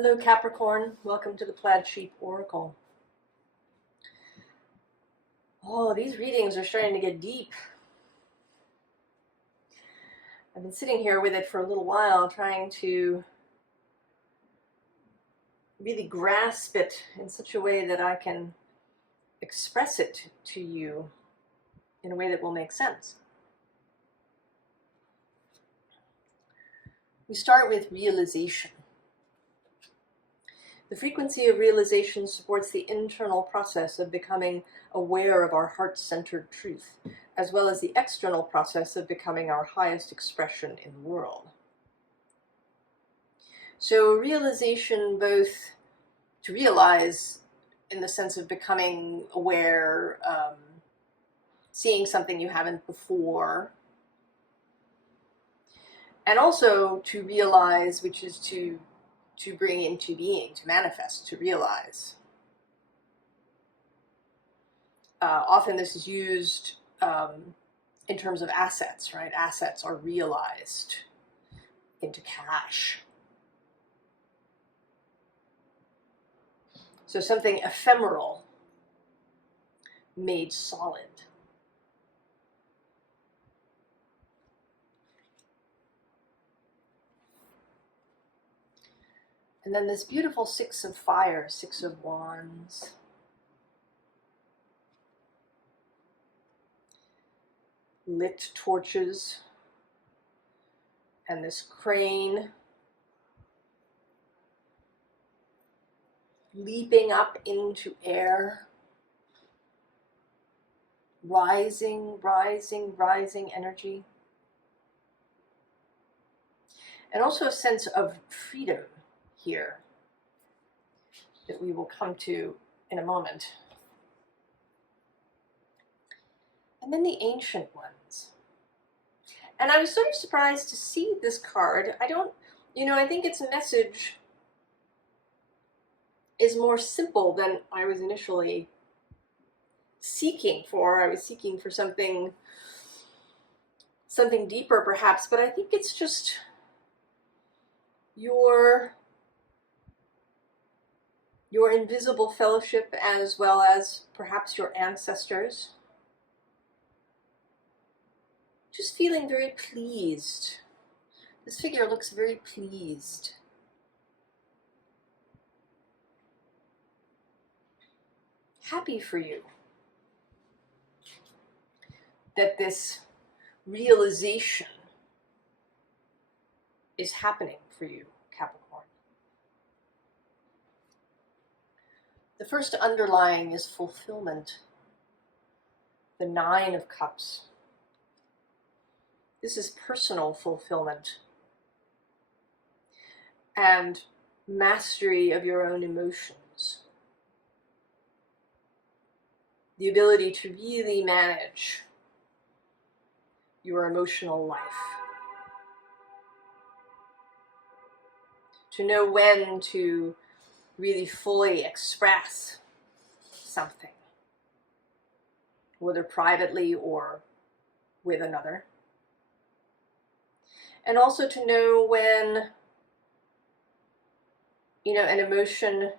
Hello Capricorn, welcome to the Plaid Sheep Oracle. Oh, these readings are starting to get deep. I've been sitting here with it for a little while, trying to really grasp it in such a way that I can express it to you in a way that will make sense. We start with realization. The frequency of realization supports the internal process of becoming aware of our heart-centered truth, as well as the external process of becoming our highest expression in the world. So realization, both to realize in the sense of becoming aware, seeing something you haven't before, and also to realize, which is to bring into being, to manifest, to realize. Often this is used in terms of assets, right? Assets are realized into cash. So something ephemeral made solid. And then this beautiful Six of Fire, Six of Wands. Lit torches. And this crane leaping up into air. Rising, rising, rising energy. And also a sense of freedom here that we will come to in a moment. And then the Ancient Ones. And I was sort of surprised to see this card. I think its message is more simple than I was initially seeking for. I was seeking for something deeper perhaps, but I think it's just your invisible fellowship, as well as perhaps your ancestors. Just feeling very pleased. This figure looks very pleased. Happy for you that this realization is happening for you, Capricorn. The first underlying is fulfillment. The Nine of Cups. This is personal fulfillment and mastery of your own emotions. The ability to really manage your emotional life. To know when to really fully express something, whether privately or with another. And also to know when, an emotion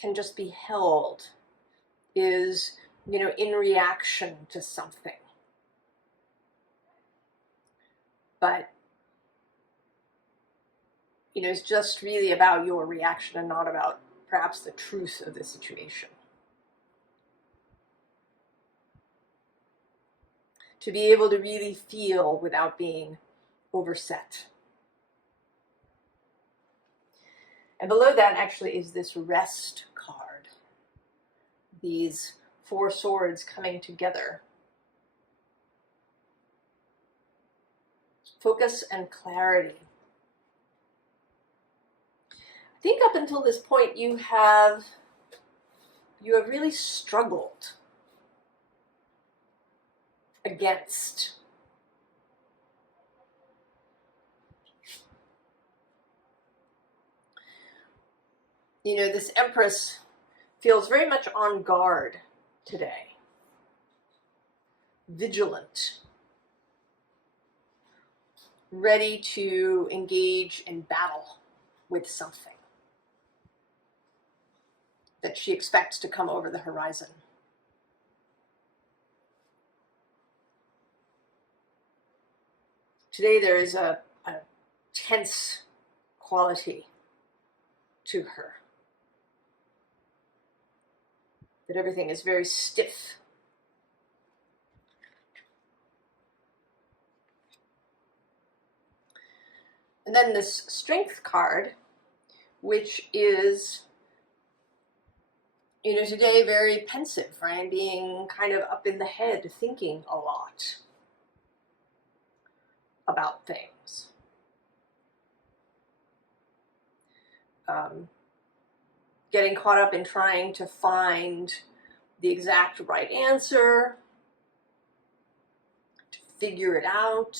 can just be held, is, in reaction to something. But, it's just really about your reaction and not about perhaps the truth of the situation. To be able to really feel without being overset. And below that actually is this Rest card. These four swords coming together. Focus and clarity. I think up until this point you have really struggled against this Empress feels very much on guard today, vigilant, ready to engage in battle with something that she expects to come over the horizon. Today there is a tense quality to her, that everything is very stiff. And then this Strength card, which is, today very pensive, right? Being kind of up in the head, thinking a lot about things. Getting caught up in trying to find the exact right answer, to figure it out.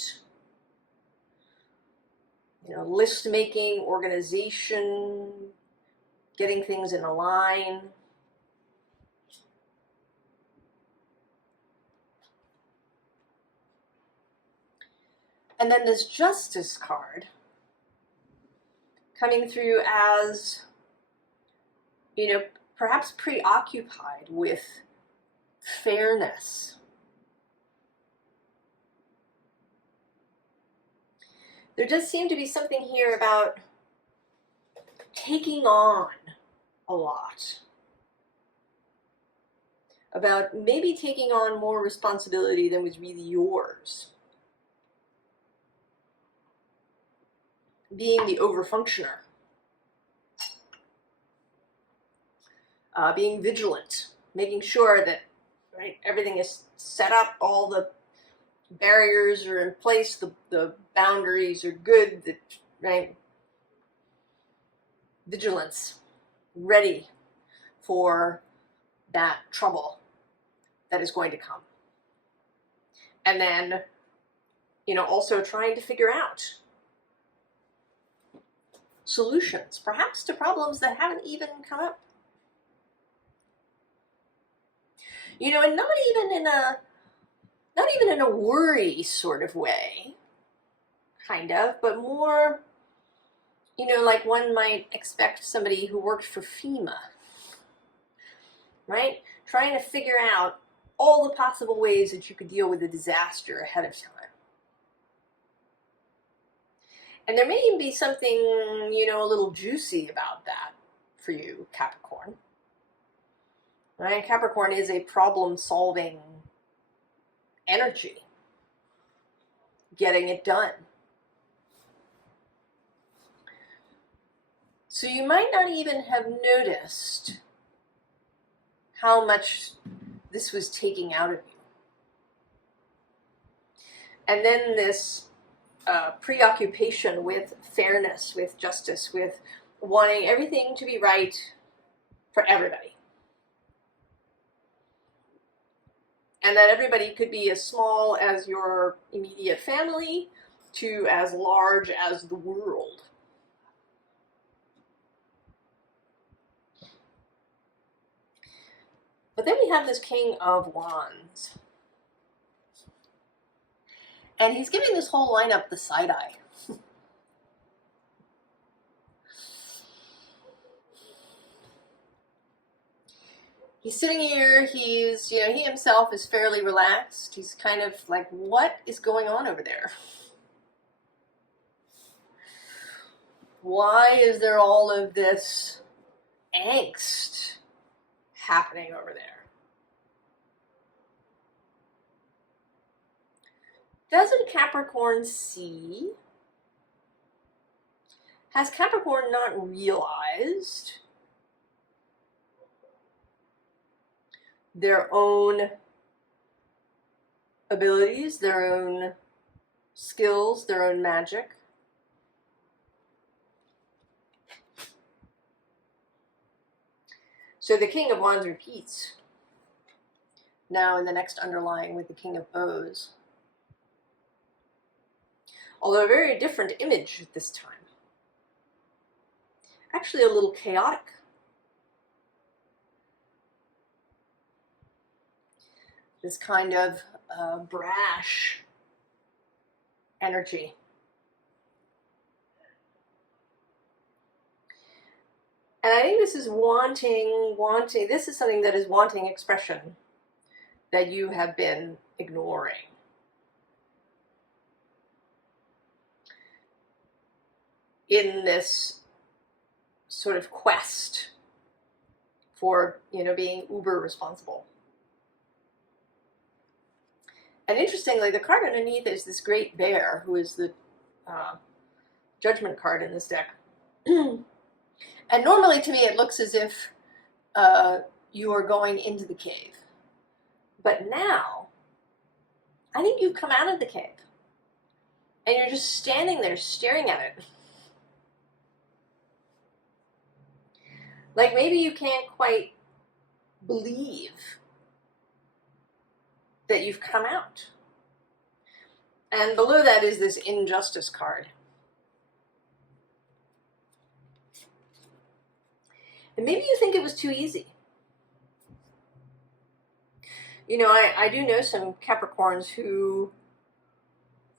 List making, organization, getting things in a line. And then this Justice card coming through as, perhaps preoccupied with fairness. There does seem to be something here about taking on a lot, about maybe taking on more responsibility than was really yours, being the overfunctioner, being vigilant, making sure that everything is set up, all the barriers are in place, the boundaries are good, vigilance, ready for that trouble that is going to come. And then, also trying to figure out solutions, perhaps to problems that haven't even come up. And not even in a worry sort of way, kind of, but more, like one might expect somebody who worked for FEMA, right? Trying to figure out all the possible ways that you could deal with a disaster ahead of time. And there may even be something, a little juicy about that for you, Capricorn. Right? Capricorn is a problem-solving energy. Getting it done. So you might not even have noticed how much this was taking out of you. And then this preoccupation with fairness, with justice, with wanting everything to be right for everybody. And that everybody could be as small as your immediate family to as large as the world. But then we have this King of Wands. And he's giving this whole lineup the side eye. He's sitting here, he himself is fairly relaxed. He's kind of like, what is going on over there? Why is there all of this angst happening over there? Doesn't Capricorn see? Has Capricorn not realized their own abilities, their own skills, their own magic? So the King of Wands repeats now in the next underlying with the King of Bows. Although a very different image at this time. Actually a little chaotic. This kind of brash energy. And I think this is wanting, this is something that is wanting expression that you have been ignoring. In this sort of quest for, being uber responsible. And interestingly, the card underneath is this great bear, who is the judgment card in this deck. And normally to me it looks as if you are going into the cave. But now, I think you've come out of the cave. And you're just standing there staring at it. Like maybe you can't quite believe that you've come out. And below that is this injustice card. And maybe you think it was too easy. I do know some Capricorns who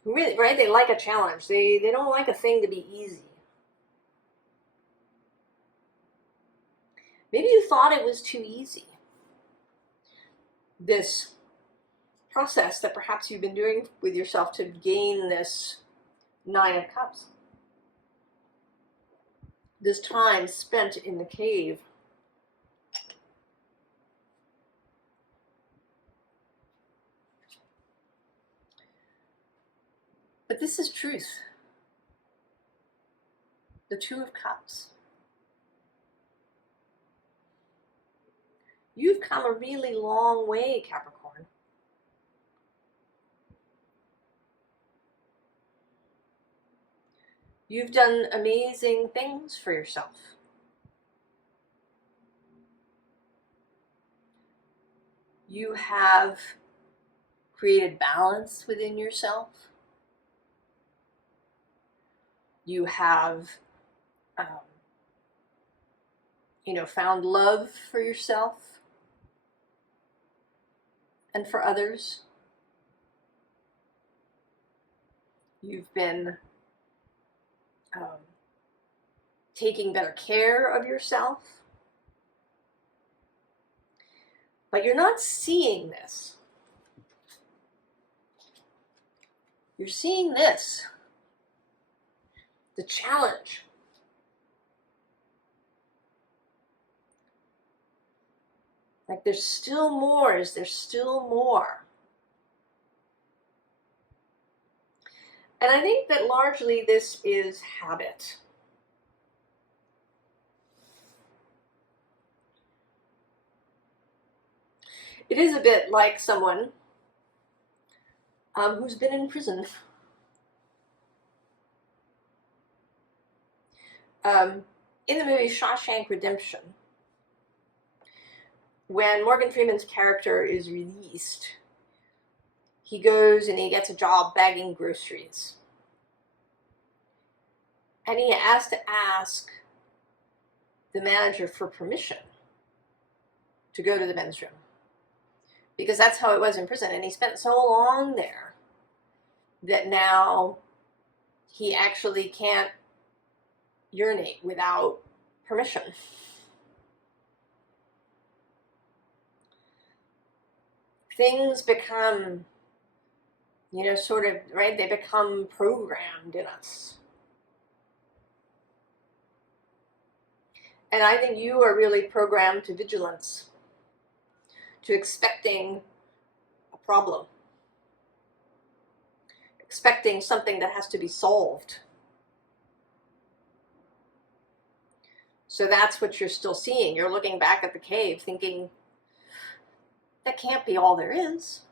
really, right, they like a challenge. They don't like a thing to be easy. Maybe you thought it was too easy. This process that perhaps you've been doing with yourself to gain this 9 of Cups. This time spent in the cave. But this is truth. The 2 of Cups. You've come a really long way, Capricorn. You've done amazing things for yourself. You have created balance within yourself. You have, found love for yourself and for others. You've been taking better care of yourself. But you're not seeing this. You're seeing this. The challenge. Like there's still more. Is there still more? And I think that largely this is habit. It is a bit like someone who's been in prison. In the movie Shawshank Redemption, when Morgan Freeman's character is released, he goes and he gets a job bagging groceries. And he has to ask the manager for permission to go to the men's room. Because that's how it was in prison. And he spent so long there that now he actually can't urinate without permission. Things become, sort of, right? They become programmed in us. And I think you are really programmed to vigilance, to expecting a problem, expecting something that has to be solved. So that's what you're still seeing. You're looking back at the cave thinking, that can't be all there is.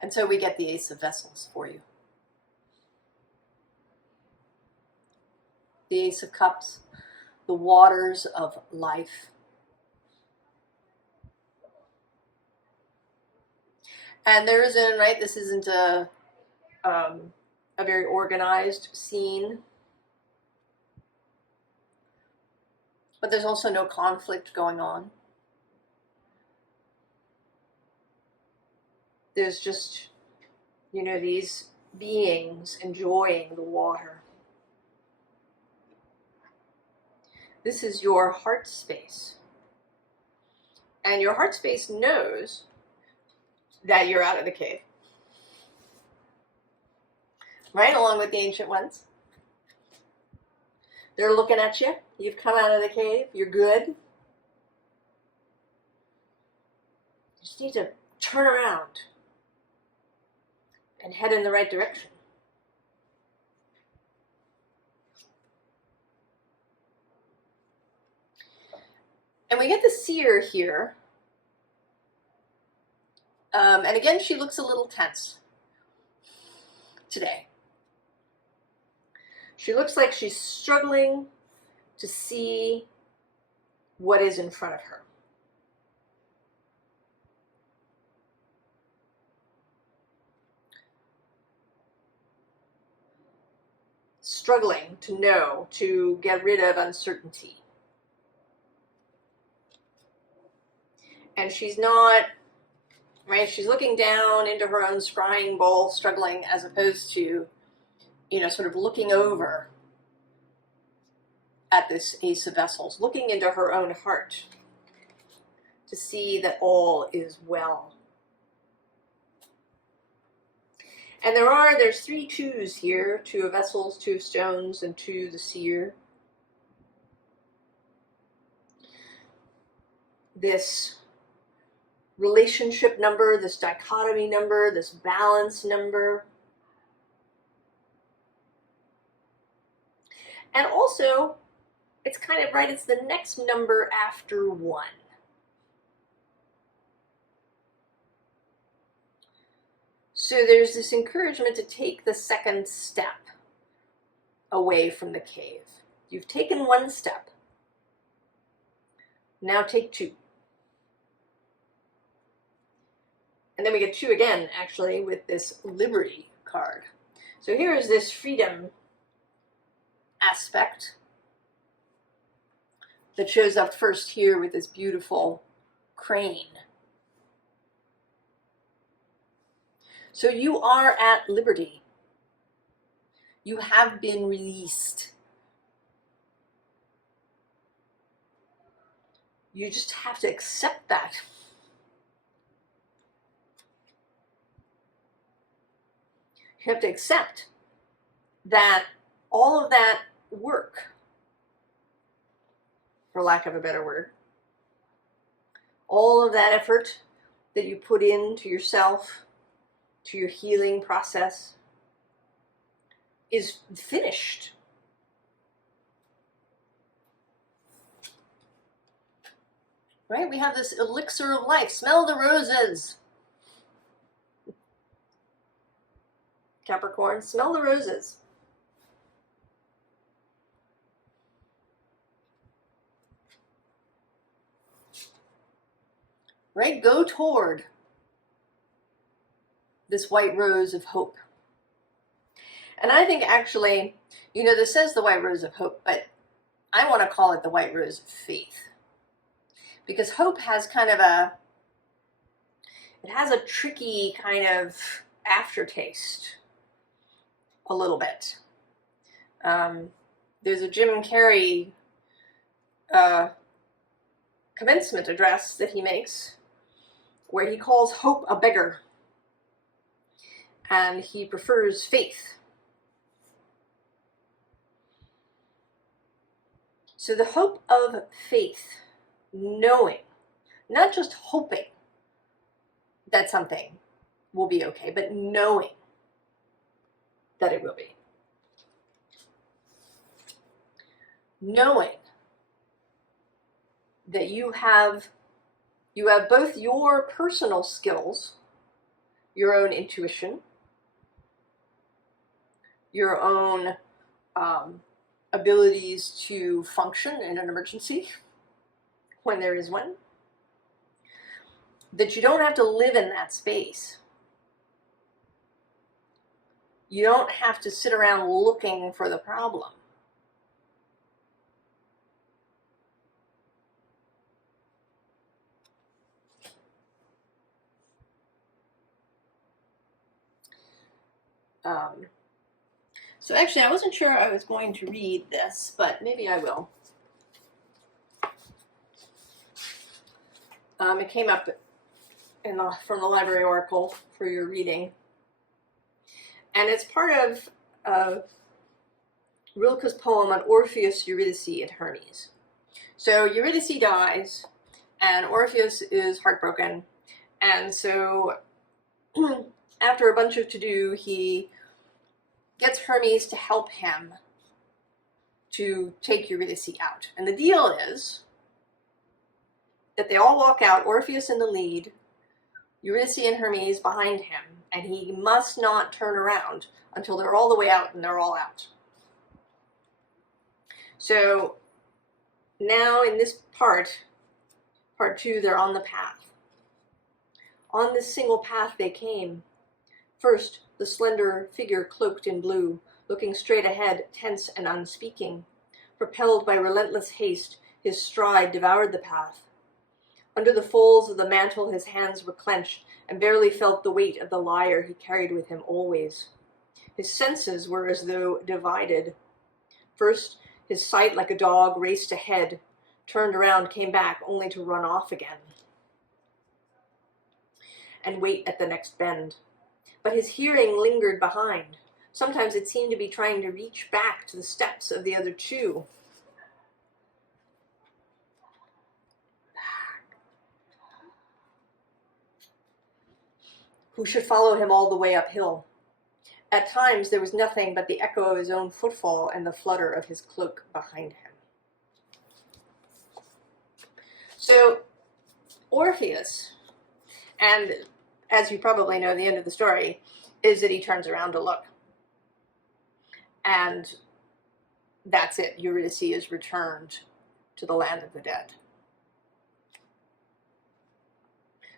And so we get the Ace of Vessels for you. The Ace of Cups, the waters of life. And there isn't, right, this isn't a very organized scene. But there's also no conflict going on. There's just these beings enjoying the water. This is your heart space. And your heart space knows that you're out of the cave. Right, along with the ancient ones. They're looking at you. You've come out of the cave. You're good. You just need to turn around and head in the right direction. And we get the seer here. And again, she looks a little tense today. She looks like she's struggling to see what is in front of her. Struggling to know, to get rid of uncertainty. And she's not, right, she's looking down into her own scrying bowl, struggling, as opposed to, sort of looking over at this Ace of Vessels, looking into her own heart to see that all is well. And there's 3 twos here, 2 of Vessels, 2 of Stones, and 2 the Seer. This relationship number, this dichotomy number, this balance number. And also, it's kind of right, it's the next number after 1. So there's this encouragement to take the second step away from the cave. You've taken 1 step. Now take 2. And then we get 2 again, actually, with this Liberty card. So here is this freedom aspect that shows up first here with this beautiful crane. So you are at liberty. You have been released. You just have to accept that. You have to accept that all of that work, for lack of a better word, all of that effort that you put into yourself, to your healing process, is finished. Right? We have this elixir of life. Smell the roses. Capricorn, smell the roses. Right? Go toward this white rose of hope. And I think actually, this says the white rose of hope, but I want to call it the white rose of faith. Because hope has kind of it has a tricky kind of aftertaste, a little bit. There's a Jim Carrey commencement address that he makes where he calls hope a beggar. And he prefers faith. So the hope of faith, knowing, not just hoping that something will be okay, but knowing that it will be. Knowing that you have both your personal skills, your own intuition, your own abilities to function in an emergency when there is one, that you don't have to live in that space. You don't have to sit around looking for the problem. So actually, I wasn't sure I was going to read this, but maybe I will. It came up from the Library Oracle for your reading. And it's part of Rilke's poem on Orpheus, Eurydice, and Hermes. So Eurydice dies, and Orpheus is heartbroken. And so after a bunch of to-do, he gets Hermes to help him to take Eurydice out. And the deal is that they all walk out, Orpheus in the lead, Eurydice and Hermes behind him, and he must not turn around until they're all the way out and they're all out. So now in this part 2, they're on the path. On this single path they came. First, the slender figure cloaked in blue, looking straight ahead, tense and unspeaking. Propelled by relentless haste, his stride devoured the path. Under the folds of the mantle his hands were clenched, and barely felt the weight of the lyre he carried with him always. His senses were as though divided. First, his sight like a dog raced ahead, turned around, came back, only to run off again and wait at the next bend. But his hearing lingered behind. Sometimes it seemed to be trying to reach back to the steps of the other two. Who should follow him all the way uphill? At times there was nothing but the echo of his own footfall and the flutter of his cloak behind him. So Orpheus, and as you probably know, the end of the story is that he turns around to look. And that's it. Eurydice is returned to the land of the dead.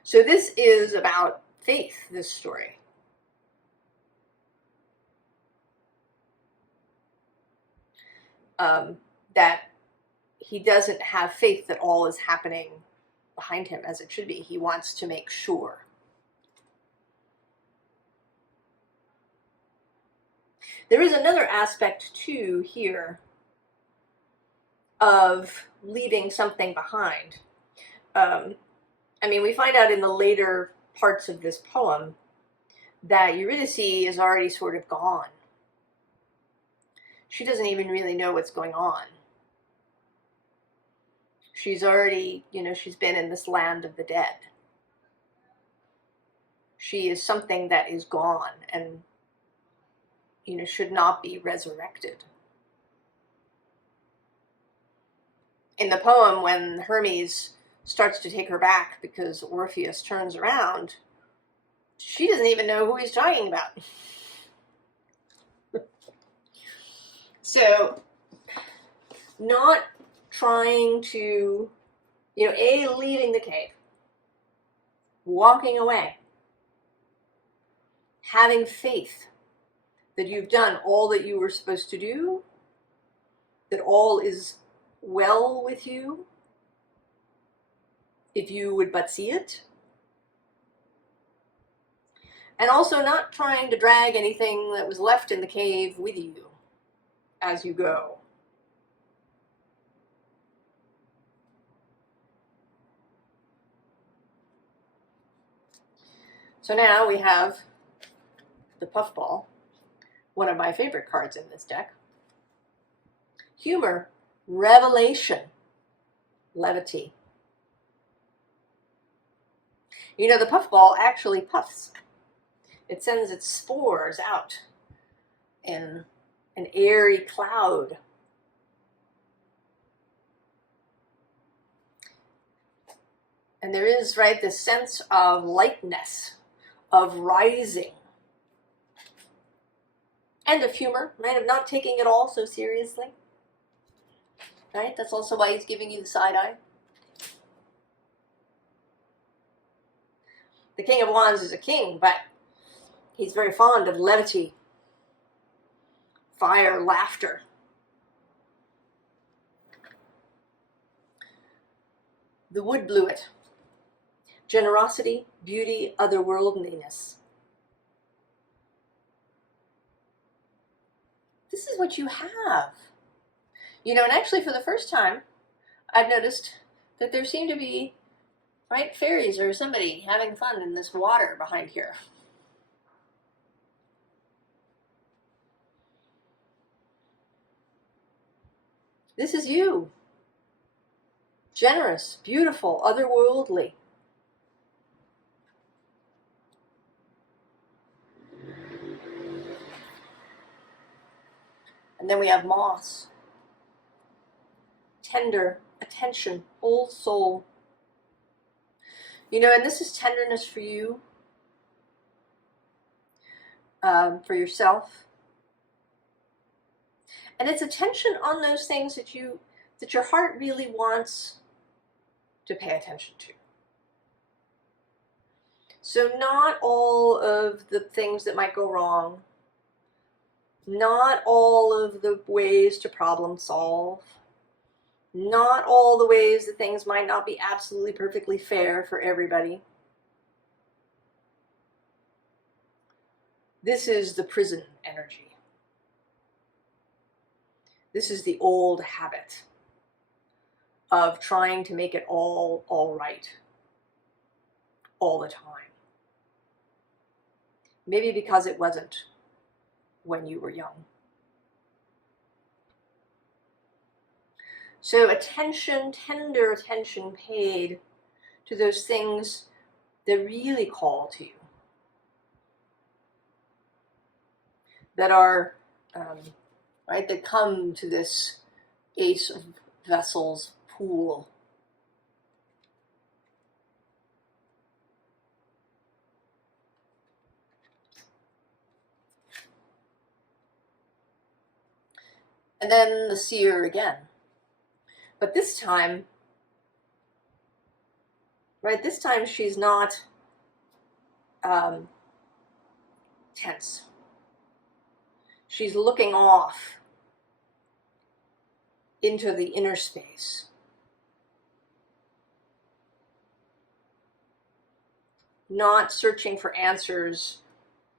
So this is about faith, this story. That he doesn't have faith that all is happening behind him as it should be. He wants to make sure. There is another aspect, too, here of leaving something behind. I mean, we find out in the later parts of this poem that Eurydice is already sort of gone. She doesn't even really know what's going on. She's already, she's been in this land of the dead. She is something that is gone and, should not be resurrected. In the poem, when Hermes starts to take her back because Orpheus turns around, she doesn't even know who he's talking about. So, not trying to, leaving the cave, walking away, having faith that you've done all that you were supposed to do, that all is well with you, if you would but see it. And also not trying to drag anything that was left in the cave with you as you go. So now we have the puffball, one of my favorite cards in this deck. Humor, revelation, levity. The puffball actually puffs. It sends its spores out in an airy cloud. And there is, this sense of lightness, of rising, and of humor, of not taking it all so seriously. That's also why he's giving you the side eye. The King of Wands is a king, but he's very fond of levity, fire, laughter. The wood bluet, generosity, beauty, otherworldliness. this is what you have. You know, and actually for the first time, I've noticed that there seem to be, right, fairies or somebody having fun in this water behind here. This is you. Generous, beautiful, otherworldly. And then we have moss. Tender, attention, whole soul. You know, and this is tenderness for you, for yourself. And it's attention on those things that your heart really wants to pay attention to. So not all of the things that might go wrong, not all of the ways to problem solve, not all the ways that things might not be absolutely perfectly fair for everybody. This is the prison energy. This is the old habit of trying to make it all right all the time. Maybe because it wasn't when you were young. So attention, tender attention paid to those things that really call to you, that are, right, that come to this Ace of Vessels pool. And then the Seer again. But this time, right, this time she's not tense. She's looking off into the inner space. Not searching for answers,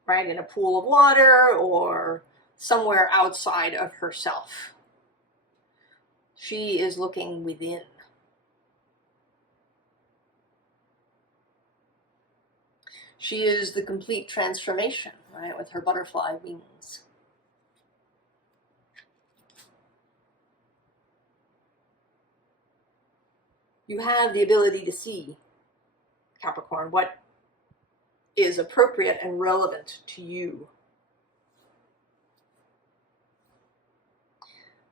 right, in a pool of water or somewhere outside of herself. She is looking within. She is the complete transformation, right, with her butterfly wings. You have the ability to see, Capricorn, what is appropriate and relevant to you.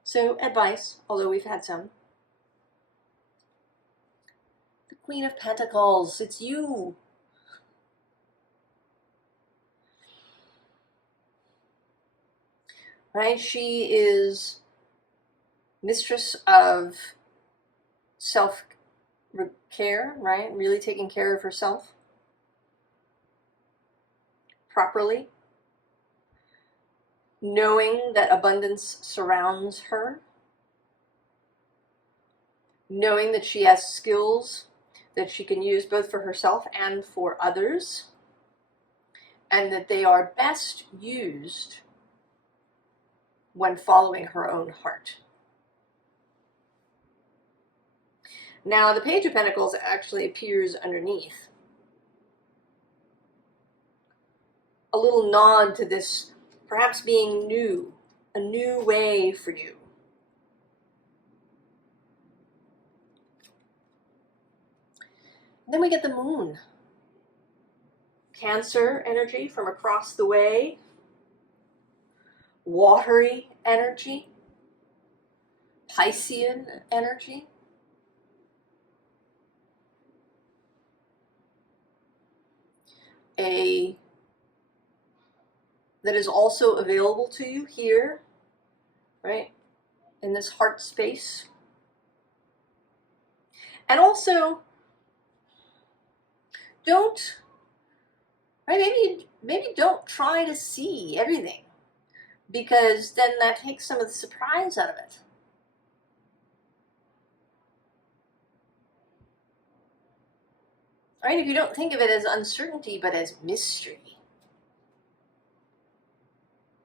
So, advice, although we've had some. The Queen of Pentacles, it's you. Right? She is mistress of self-care, right? Really taking care of herself properly. Knowing that abundance surrounds her. Knowing that she has skills that she can use both for herself and for others. And that they are best used when following her own heart. Now, the Page of Pentacles actually appears underneath. A little nod to this perhaps being new, a new way for you. And then we get the Moon. Cancer energy from across the way. Watery energy. Piscean energy. That is also available to you here, right, in this heart space. And also, don't, right, maybe don't try to see everything, because then that takes some of the surprise out of it. Right? If you don't think of it as uncertainty, but as mystery.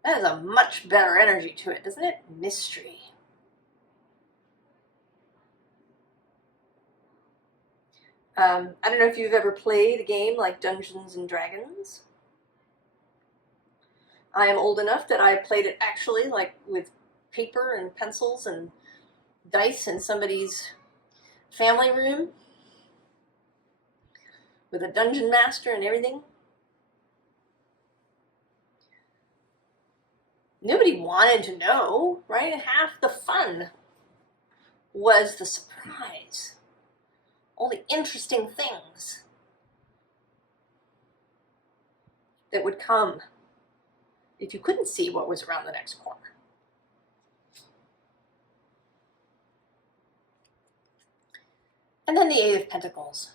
That has a much better energy to it, doesn't it? Mystery. I don't know if you've ever played a game like Dungeons and Dragons. I am old enough that I played it actually like with paper and pencils and dice in somebody's family room with a dungeon master and everything. Nobody wanted to know, right? Half the fun was the surprise. All the interesting things that would come if you couldn't see what was around the next corner. And then the Eight of Pentacles.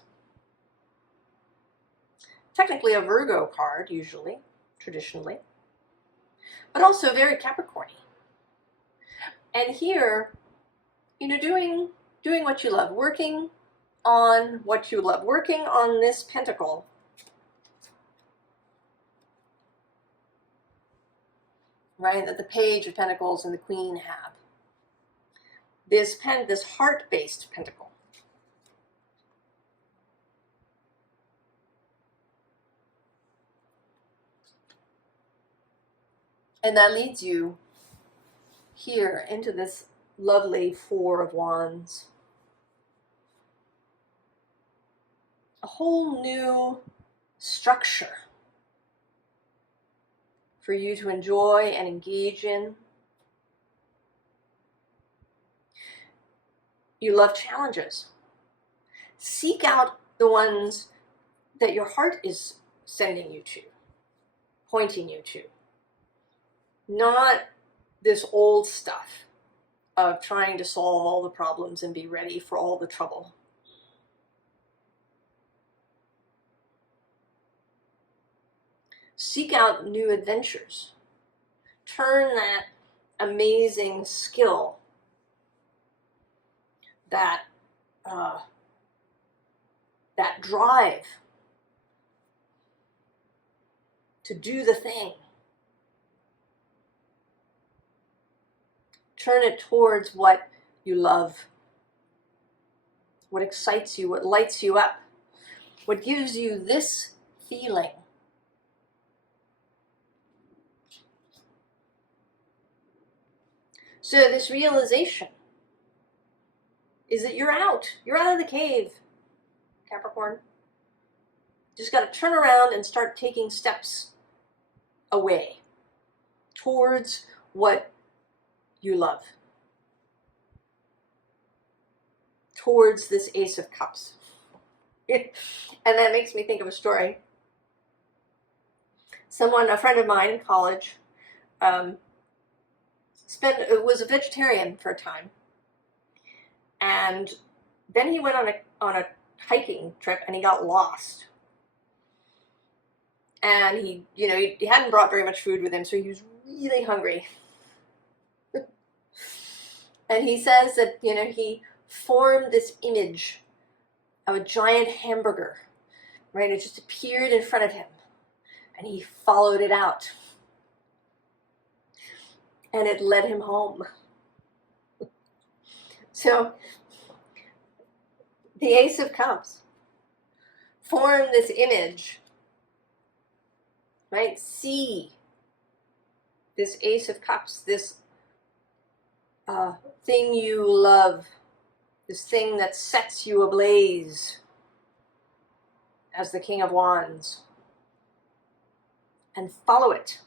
Technically a Virgo card, usually, traditionally, but also very Capricorny. And here, you know, doing what you love, working on what you love, working on this pentacle. Right, that the Page of Pentacles and the Queen have. This heart-based pentacle. And that leads you here into this lovely Four of Wands. A whole new structure for you to enjoy and engage in. You love challenges. Seek out the ones that your heart is sending you to, pointing you to. Not this old stuff of trying to solve all the problems and be ready for all the trouble. Seek out new adventures. Turn that amazing skill, that drive to do the thing. Turn it towards what you love, what excites you, what lights you up, what gives you this feeling. So this realization is that you're out of the cave, Capricorn. Just got to turn around and start taking steps away towards what you love, towards this Ace of Cups. And that makes me think of a story. A friend of mine in college, was a vegetarian for a time, and then he went on a hiking trip and he got lost. And he hadn't brought very much food with him, so he was really hungry. And he says that, he formed this image of a giant hamburger, right? It just appeared in front of him, and he followed it out. And it led him home. So, the Ace of Cups formed this image, right? See this Ace of Cups, this thing you love, this thing that sets you ablaze as the King of Wands, and follow it.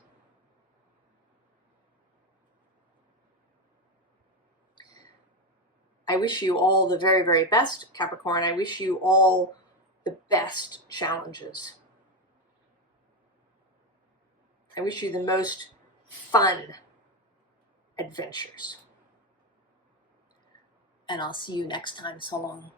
I wish you all the very, very best, Capricorn. I wish you all the best challenges. I wish you the most fun adventures. And I'll see you next time. So long.